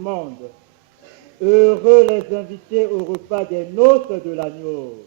monde. Heureux les invités au repas des noces de l'agneau.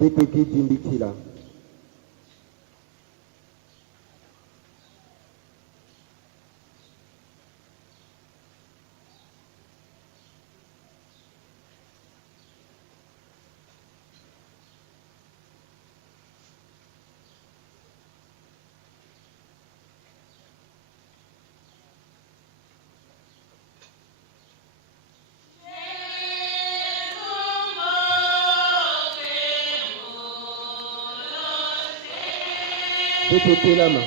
Beteki Dimbitila. Beteki Lama.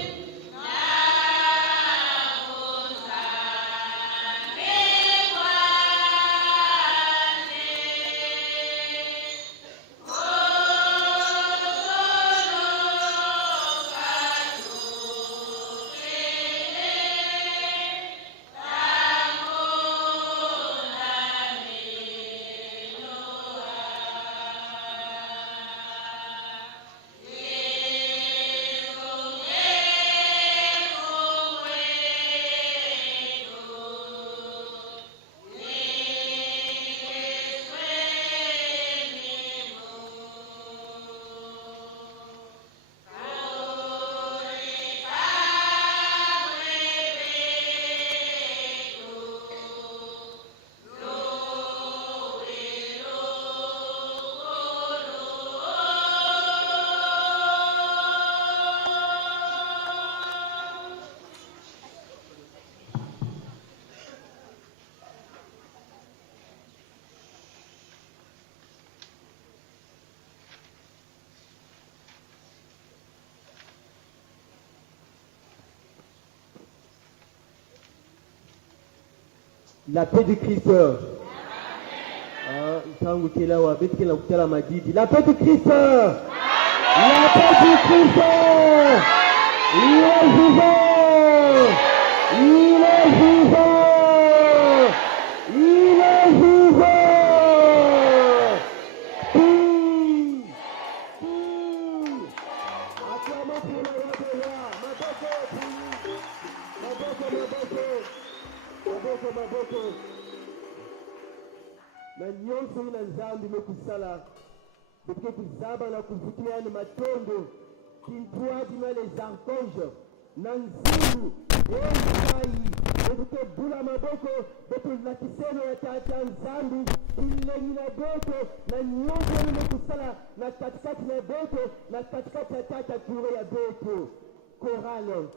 La paix du Christ. Tangu kila wabeti kila kutala majidi. La paix du Christ. La paix du Christ. Il est vivant. Il est vivant. Il est vivant. Acclamons pour le roi des rois. Maboko. Na nyonso ina nzambi mekusala depuis kuzaba na kuvutia ni matondo kintwadi na les archanges na nzimu ezai depuis bula maboko depuis la kiseno ya tata nzambi kileni na boto na nyonso mekusala na katikati na boto na katikati ya tata kure ya boto koralo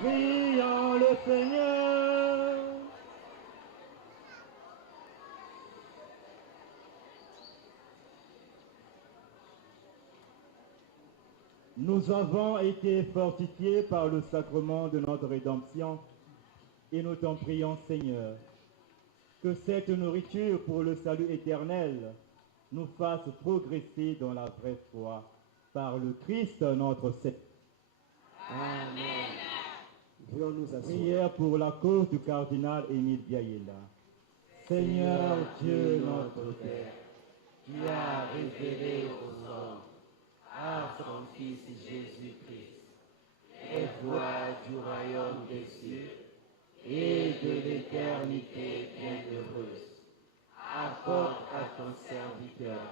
Prions le Seigneur. Nous avons été fortifiés par le sacrement de notre rédemption et nous t'en prions, Seigneur, que cette nourriture pour le salut éternel nous fasse progresser dans la vraie foi par le Christ notre Seigneur. Amen. Venons nous asseoir. Prière pour la cause du cardinal Émile Biaïla. Seigneur Dieu notre Père, qui a révélé aux hommes, à son Fils Jésus-Christ, les voies du royaume des cieux et de l'éternité bienheureuse. Accorde à ton serviteur,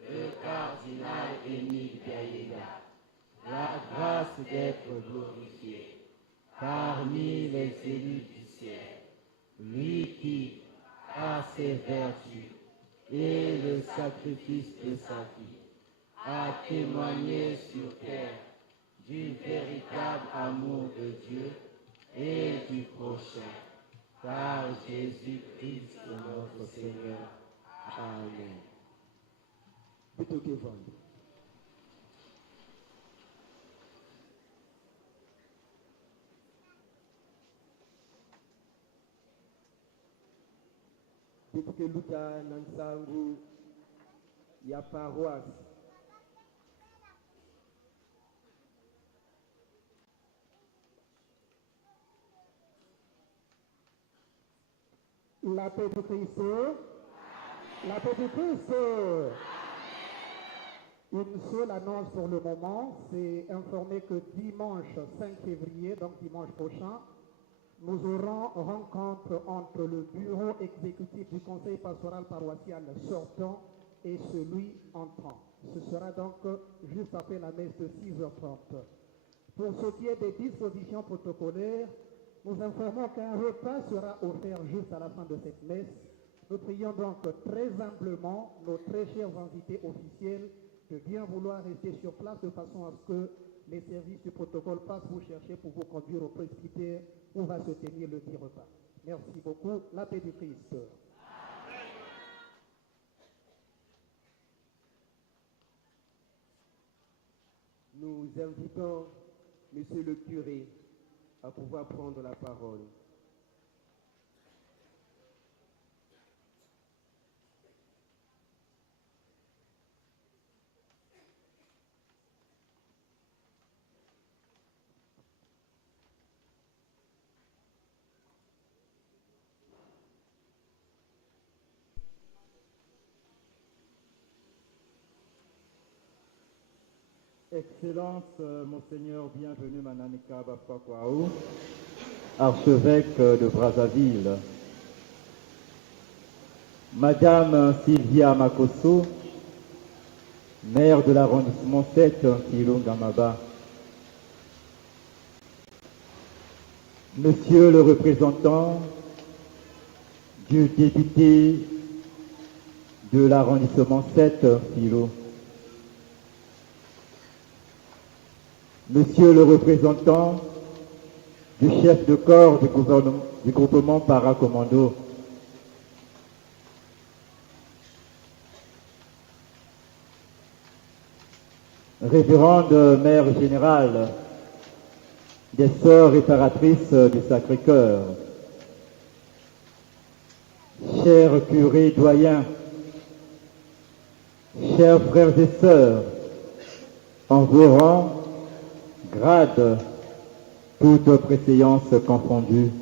le cardinal Émile Biaïla, la grâce d'être glorifié parmi les élus du ciel, lui qui, par ses vertus et le sacrifice de sa vie, a témoigné sur terre du véritable amour de Dieu et du prochain, par Jésus-Christ notre Seigneur. Amen. Plutôt que vendre. Depuis que Luta Nansangu ya paroisse la paix de Christ, la paix de Christ. Une seule annonce pour le moment, c'est informer que dimanche 5 février, donc dimanche prochain, nous aurons rencontre entre le bureau exécutif du conseil pastoral paroissial sortant et celui entrant. Ce sera donc juste après la messe de 6h30. Pour ce qui est des dispositions protocolaires, nous informons qu'un repas sera offert juste à la fin de cette messe. Nous prions donc très humblement nos très chers invités officiels de bien vouloir rester sur place de façon à ce que les services du protocole passent vous chercher pour vous conduire au presbytère où va se tenir le dit repas. Merci beaucoup. La paix du Christ. Nous invitons Monsieur le curé à pouvoir prendre la parole. Excellence, Monseigneur, bienvenue Mananika Bafakwaou, archevêque de Brazzaville. Madame Sylvia Makosso, maire de l'arrondissement 7, Kilongamaba. Monsieur le représentant du député de l'arrondissement 7, Philo. Monsieur le représentant du chef de corps du groupement paracommando, révérende mère générale des sœurs réparatrices du Sacré-Cœur, chers curés doyens, chers frères et sœurs, en vos rangs, grades, toutes préséances confondues,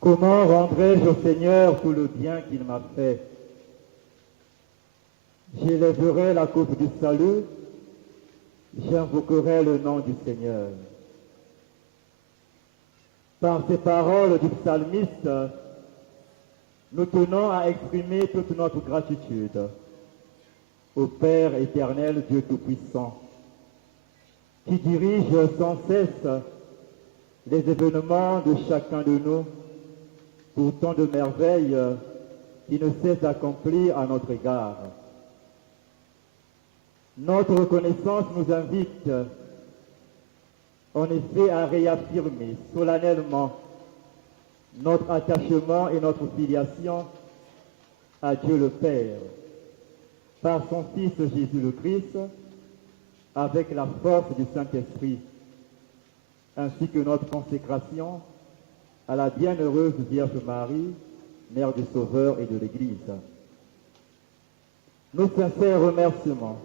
comment rendrai-je au Seigneur tout le bien qu'il m'a fait? J'élèverai la coupe du salut, j'invoquerai le nom du Seigneur. Par ces paroles du psalmiste, nous tenons à exprimer toute notre gratitude au Père éternel, Dieu Tout-Puissant, qui dirige sans cesse les événements de chacun de nous pour tant de merveilles qui ne cessent d'accomplir à notre égard. Notre reconnaissance nous invite en effet à réaffirmer solennellement notre attachement et notre filiation à Dieu le Père, par son Fils Jésus le Christ, avec la force du Saint-Esprit, ainsi que notre consécration à la bienheureuse Vierge Marie, Mère du Sauveur et de l'Église. Nos sincères remerciements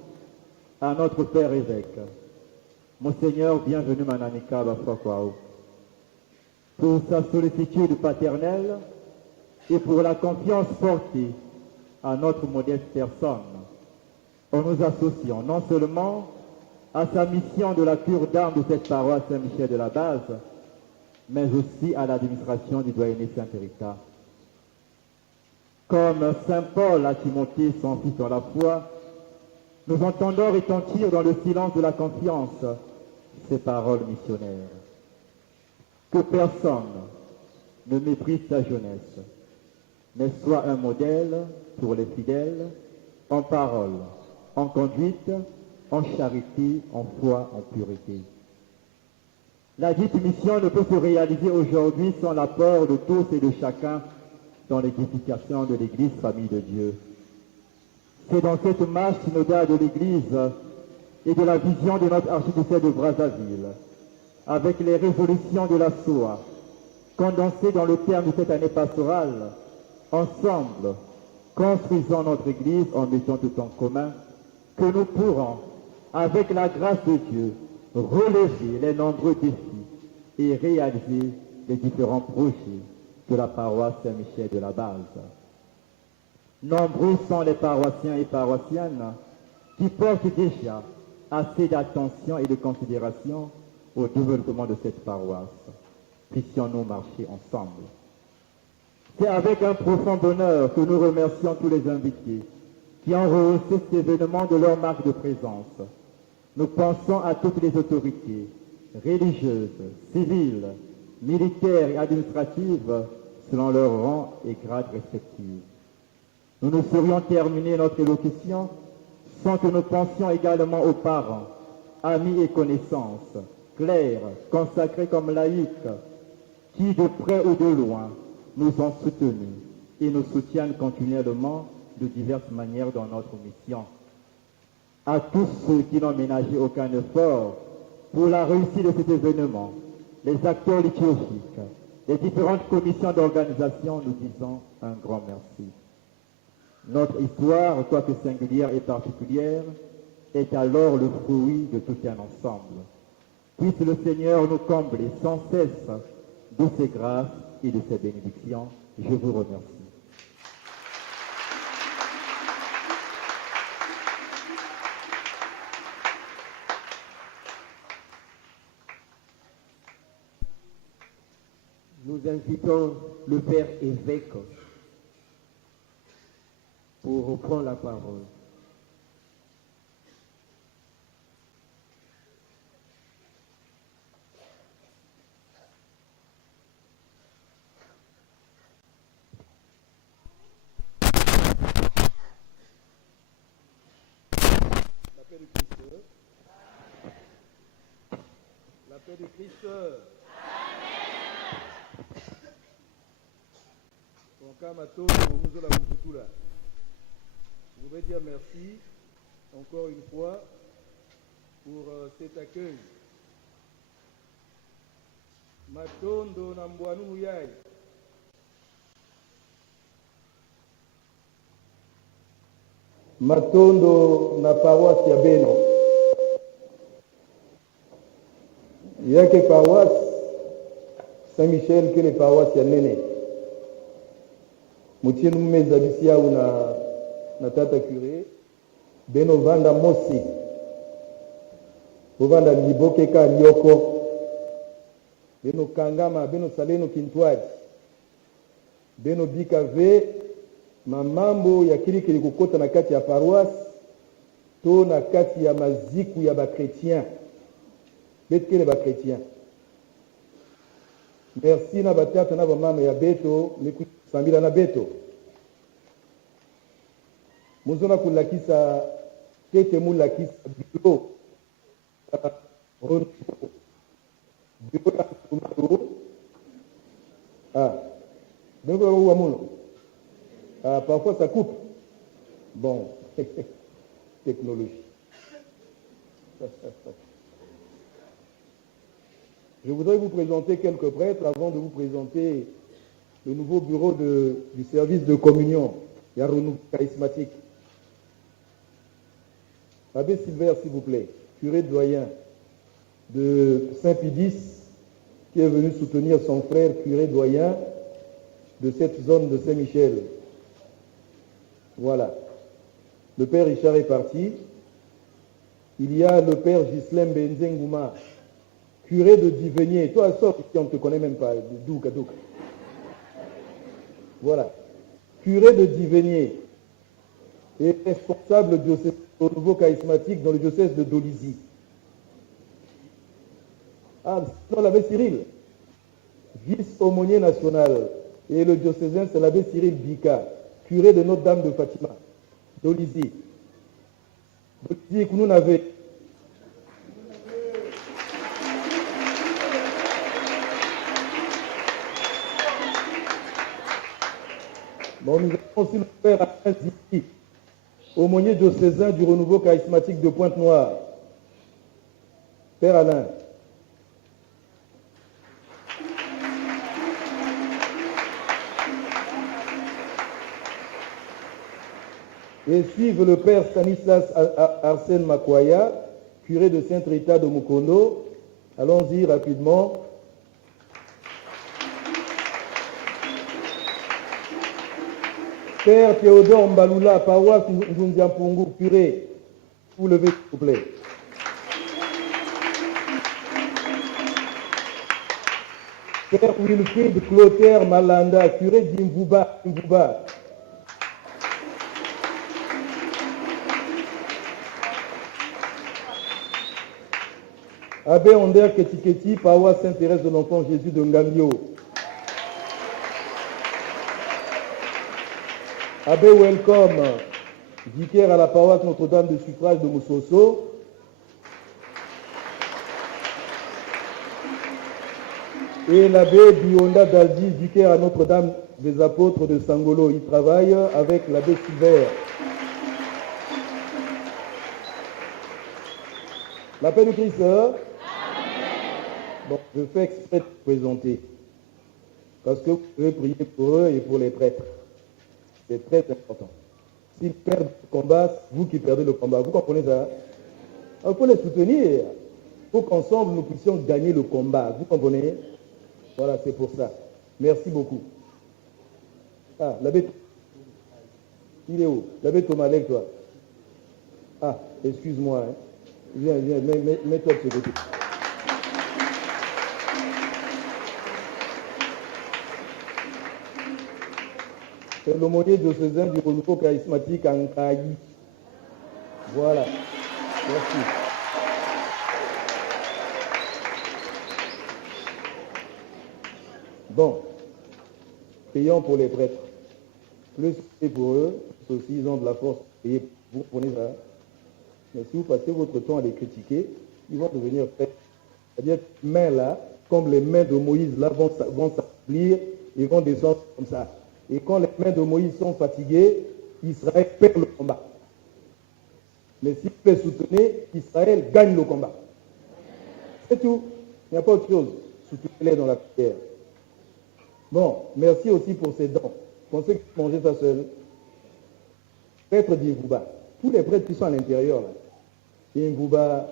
à notre Père évêque, Monseigneur bienvenu Mananika Bafakwao, pour sa sollicitude paternelle et pour la confiance portée à notre modeste personne, en nous associant non seulement à sa mission de la cure d'âme de cette paroisse Saint-Michel de la Base, mais aussi à l'administration du doyenné Saint-Hérita. Comme Saint Paul à Timothée, son fils dans la foi, nous entendons retentir dans le silence de la confiance ces paroles missionnaires. Que personne ne méprise sa jeunesse, mais soit un modèle pour les fidèles, en parole, en conduite, en charité, en foi, en pureté. La dite mission ne peut se réaliser aujourd'hui sans l'apport de tous et de chacun dans l'édification de l'Église, famille de Dieu. C'est dans cette marche synodale de l'Église et de la vision de notre archidiocèse de Brazzaville, avec les résolutions de la SOA, condensées dans le terme de cette année pastorale, ensemble, construisons notre Église en mettant tout en commun, que nous pourrons, avec la grâce de Dieu, relever les nombreux défis et réaliser les différents projets de la paroisse Saint-Michel de la Base. Nombreux sont les paroissiens et paroissiennes qui portent déjà assez d'attention et de considération au développement de cette paroisse. Puissions-nous marcher ensemble. C'est avec un profond bonheur que nous remercions tous les invités qui ont rehaussé cet événement de leur marque de présence. Nous pensons à toutes les autorités religieuses, civiles, militaires et administratives selon leur rang et grade respectifs. Nous ne saurions terminer notre élocution sans que nous pensions également aux parents, amis et connaissances, clercs, consacrés comme laïcs, qui de près ou de loin nous ont soutenus et nous soutiennent continuellement de diverses manières dans notre mission. À tous ceux qui n'ont ménagé aucun effort pour la réussite de cet événement, les acteurs liturgiques, les différentes commissions d'organisation, nous disons un grand merci. Notre histoire, quoique singulière et particulière, est alors le fruit de tout un ensemble. Puisse le Seigneur nous combler sans cesse de ses grâces et de ses bénédictions. Je vous remercie. Nous invitons le Père évêque pour reprendre la parole. La paix du Christ. La paix du Christ. Je voudrais dire merci encore une fois pour cet accueil. Matondo na Mbwanu Muyai. Matondo na paroisse ya Beno. Yake paroisse Saint-Michel que les paroisses ya Nene. Mutienu mmeza bisi yao na tata curé. Beno vanda mosi. Bovanda liboke ka lioko. Beno kangama, beno saleno kintwaji. Beno bikave mamambo ya kili kukota na kati ya paroisse to na kati ya maziku ya bakretien. Betkele bakretien. Merci na batata na bamama ya beto, sambila na beto. Muzona kulakisa tete mulakisa bureau. Parfois ça coupe. Bon, technologie. Je voudrais vous présenter quelques prêtres avant de vous présenter le nouveau bureau du service de communion, Yarounou charismatique. Abbé Silver, s'il vous plaît, curé doyen de Saint-Pédis, qui est venu soutenir son frère curé doyen de cette zone de Saint-Michel. Voilà. Le père Richard est parti. Il y a le père Ghislain Benzengouma, curé de Divenier. Toi, sors ici, on ne te connaît même pas. Douka. Voilà. Curé de Divenier et responsable diocèse au nouveau charismatique dans le diocèse de Dolisie. Ah, c'est l'abbé Cyril, vice-aumônier national. Et le diocésain, c'est l'abbé Cyril Bika, curé de Notre-Dame de Fatima, Dolisie. Dolisie, que nous n'avons. Bon, nous avons aussi le père Alain Ziki, aumônier diocésain du renouveau charismatique de Pointe-Noire. Père Alain. Et suivent le père Stanislas Arsène Makwaya, curé de Saint-Rita de Mukondo. Allons-y rapidement. Père Théodore Mbalula, paroisse Ngundiampungu, curé. Vous levez, s'il vous plaît. Père Wilfried Clotaire Malanda, curé d'Imvouba. Abbé Onder Ketiketi, paroisse Sainte-Thérèse de l'Enfant Jésus de Ngambio. Abbé Welcome, vicaire à la paroisse Notre-Dame de Suffrage de Moussoso. Et l'abbé Bionda Daldi, vicaire à Notre-Dame des Apôtres de Sangolo. Il travaille avec l'abbé Silver. La paix du Christ. Bon, je fais exprès de vous présenter. Parce que vous pouvez prier pour eux et pour les prêtres. C'est très important. S'ils perdent le combat, c'est vous qui perdez le combat. Vous comprenez ça? Il faut les soutenir. Il faut qu'ensemble nous puissions gagner le combat. Vous comprenez? Voilà, c'est pour ça. Merci beaucoup. Ah, l'abbé... Il est où? L'abbé Thomas, lève-toi. Ah, excuse-moi. Hein. Viens, mets-toi de ce côté. C'est l'aumônier diocésain du renouveau charismatique en Kaï. Voilà. Merci. Bon. Prions pour les prêtres. Plus c'est pour eux, aussi ils ont de la force. Et vous prenez ça. Mais si vous passez votre temps à les critiquer, ils vont devenir prêtres. C'est-à-dire que les mains là, comme les mains de Moïse là, vont s'affaiblir et vont descendre comme ça. Et quand les mains de Moïse sont fatiguées, Israël perd le combat. Mais si vous les soutenez, Israël gagne le combat. C'est tout. Il n'y a pas autre chose. Soutenez-les dans la prière. Bon, merci aussi pour ces dons. Pensez que vous mangez ça seul. Prêtre d'Invuba. Tous les prêtres qui sont à l'intérieur, là. Invuba,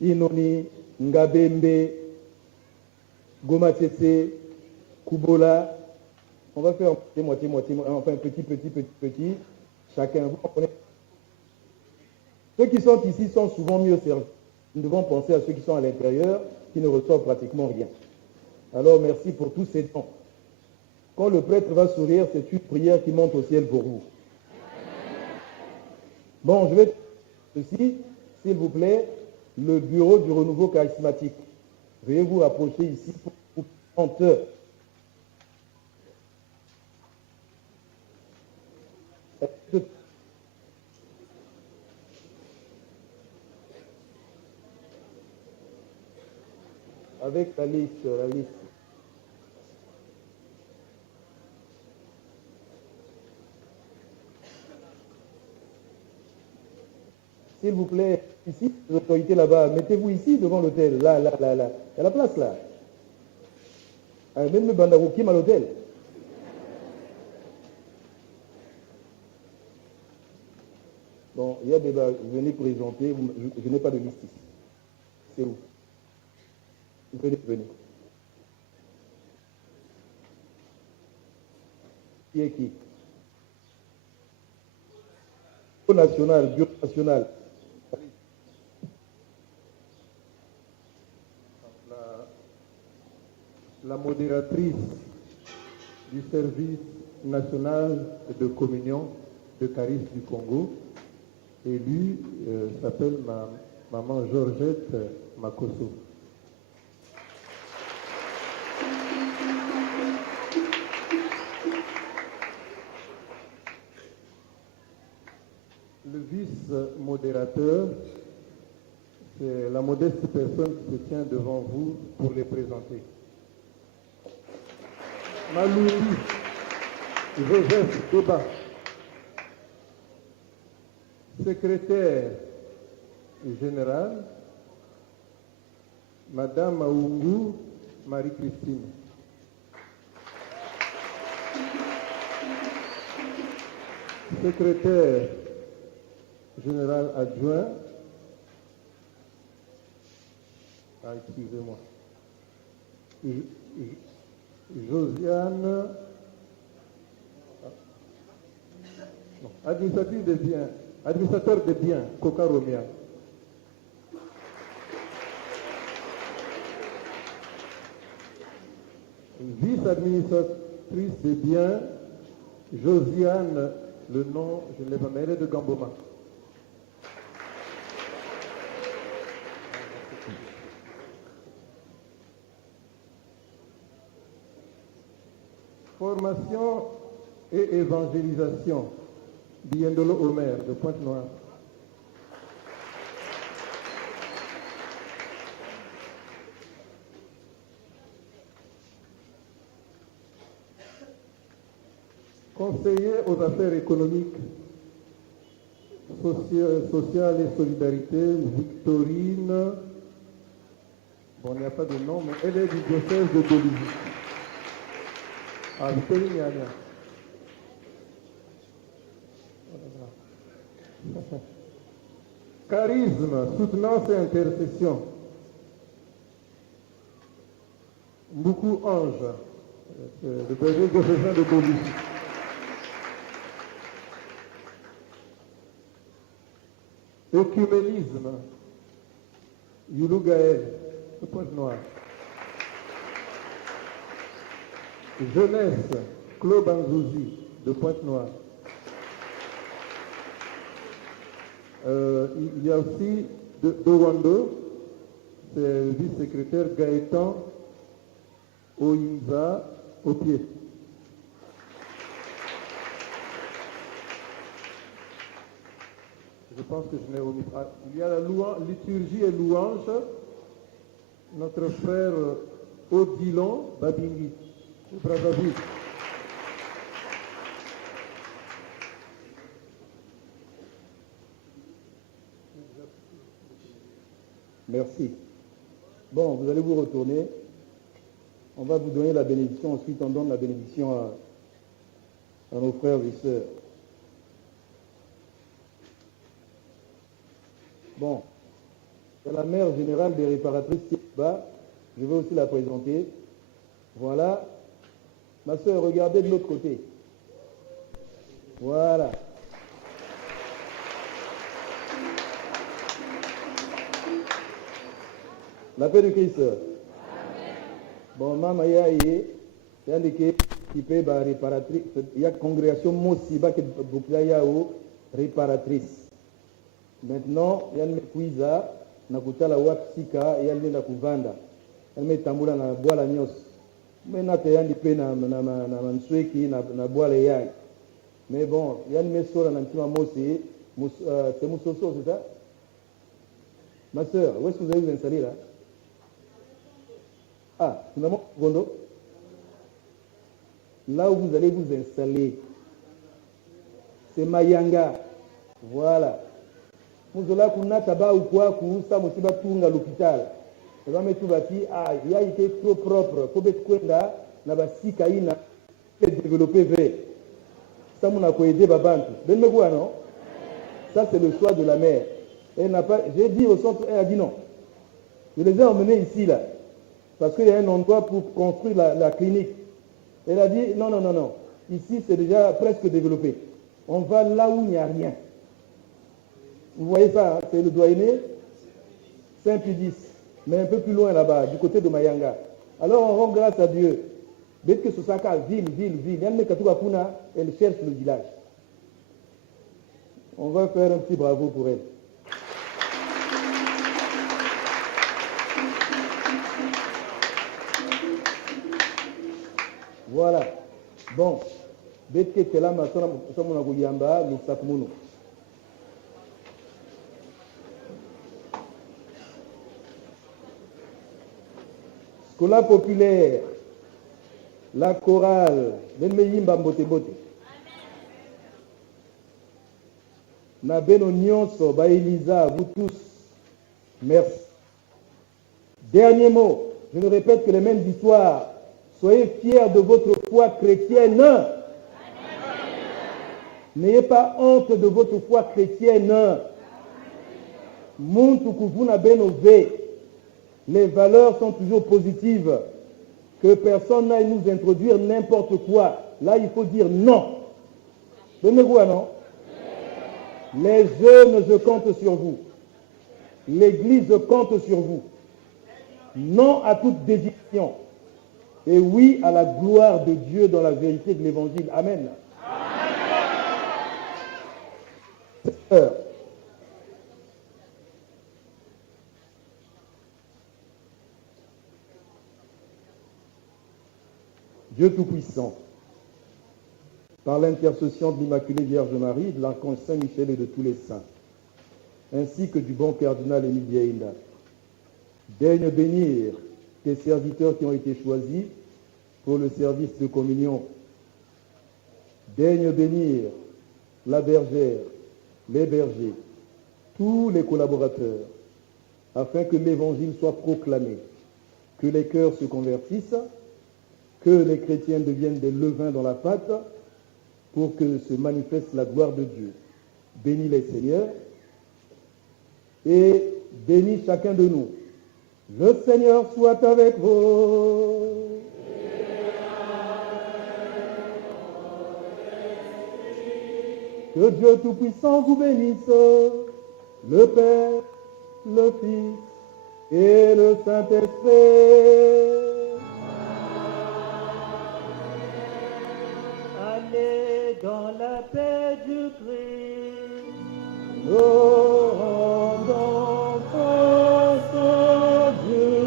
Inoni, Ngabembe, Gomatete, Kubola. On va faire moitié, enfin petit. Chacun. Vous comprenez? Ceux qui sont ici sont souvent mieux servis. Nous devons penser à ceux qui sont à l'intérieur, qui ne reçoivent pratiquement rien. Alors merci pour tous ces dons. Quand le prêtre va sourire, c'est une prière qui monte au ciel pour vous. Bon, je vais ceci, s'il vous plaît, le bureau du renouveau charismatique. Veuillez vous rapprocher ici pour 30 heures. Avec la liste. S'il vous plaît, ici, les autorités là-bas, mettez-vous ici devant l'hôtel. Là. Il y a la place là. Même le Bandaroukim à l'hôtel. Bon, il y a débat. Venez présenter. Je n'ai pas de liste ici. C'est où? Venez. Qui est qui? Bureau national. La modératrice du service national de communion de Charisme du Congo, élue, s'appelle Maman Georgette Makoso. Le vice-modérateur, c'est la modeste personne qui se tient devant vous pour les présenter. Malouli Joseph Deba, secrétaire général, Madame Aoungou Marie-Christine. Secrétaire général adjoint, excusez-moi, Josiane, administrateur des biens, Coca Romea. Vice-administratrice des biens, Josiane, le nom, je ne l'ai pas mêlé, de Gamboma. Formation et évangélisation, Biendolo Omer de Pointe-Noire. Conseiller aux affaires économiques, sociales et solidarité, Victorine, bon, il n'y a pas de nom, mais elle est du diocèse de Bolivie. Charisme, soutenance et intercession. Beaucoup ange, le berger diocésain de Bolivie. Œcuménisme, Youlou Gaël, le Pointe-Noire. Jeunesse, Claude Banzouzi, de Pointe-Noire. Il y a aussi de Wando, c'est le vice-secrétaire Gaëtan Oinza au pied. Je pense que je n'ai omis pas. Il y a la liturgie et louange, notre frère Odilon Babingui, de Brazzaville. Merci. Bon, vous allez vous retourner. On va vous donner la bénédiction. Ensuite, on donne la bénédiction à nos frères et sœurs. Bon, c'est la mère générale des réparatrices qui est là-bas. Je vais aussi la présenter. Voilà. Ma sœur, regardez de l'autre côté. Voilà. La paix de Christ. Amen. Bon, maman, il y a qui peut réparatrice. Il y a congrégation Mosiba qui est réparatrice. Maintenant, il y a une cuisa, nakutala wapsika, il y a une nakuvanda. Il y a tambula na boala nyos. Mais na teyandi pe na mansweki na boala yai. Mais bon, il y a une mesora na ntima mosi, c'est Moussoso, c'est ça? Ma soeur, où est-ce que vous allez vous installer là? Ah, finalement, Gondo. Là où vous allez vous installer, c'est Mayanga. Voilà. Muzola kunata ba ou quoi, kuusa musiba tunga l'hôpital. Ça va mettre bati, ah, il a été trop propre. Faut mettre kwenda na basi kaina développer vrai. Ça m'a coaidé babantu. Ben me quoi non? Ça c'est le choix de la mère. Elle n'a pas, j'ai dit au centre, elle a dit non. Je les ai emmenés ici là, parce qu'il y a un endroit pour construire la clinique. Elle a dit non, non, non, non. Ici c'est déjà presque développé. On va là où il n'y a rien. Vous voyez ça, hein? C'est le doyenné Saint-Pédis, mais un peu plus loin là-bas, du côté de Mayanga. Alors on rend grâce à Dieu. Dès que ce soit ville. Elle cherche le village. On va faire un petit bravo pour elle. Voilà. Bon. Dès que tu es là, nous sommes Scola populaire, la chorale, Benmeyimba Mbote Bote. Na beno nyonso, ba Elisa, vous tous, merci. Dernier mot, je ne répète que les mêmes histoires. Soyez fiers de votre foi chrétienne. N'ayez pas honte de votre foi chrétienne. Muntu kuvuna beno ve. Les valeurs sont toujours positives. Que personne n'aille nous introduire n'importe quoi. Là, il faut dire non. Donnez quoi, non? Les jeunes, je compte sur vous. L'Église compte sur vous. Non à toute déviation. Et oui à la gloire de Dieu dans la vérité de l'Évangile. Amen. Amen. Dieu Tout-Puissant, par l'intercession de l'Immaculée Vierge Marie, de l'Archange Saint-Michel et de tous les saints, ainsi que du bon cardinal Émile Biaïna, daigne bénir tes serviteurs qui ont été choisis pour le service de communion. Daigne bénir la bergère, les bergers, tous les collaborateurs, afin que l'Évangile soit proclamé, que les cœurs se convertissent, que les chrétiens deviennent des levains dans la pâte pour que se manifeste la gloire de Dieu. Bénis les Seigneurs et bénis chacun de nous. Le Seigneur soit avec vous. Que Dieu Tout-Puissant vous bénisse, le Père, le Fils et le Saint-Esprit. Allez dans la paix du Christ. Nous rendons grâce à Dieu.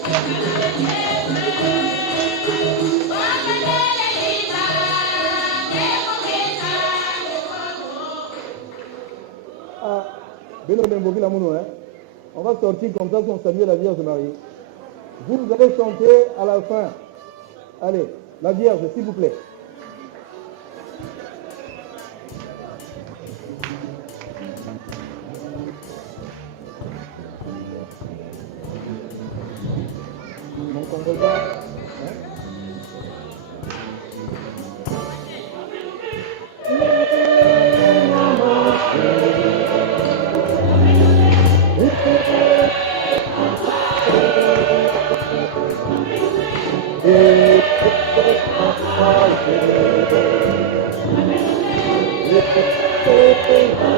Thank you. d'invoquer l'amour, hein. On va sortir comme ça pour saluer la Vierge Marie. Vous allez chanter à la fin. Allez, la Vierge, s'il vous plaît. Donc on regarde. Thank you.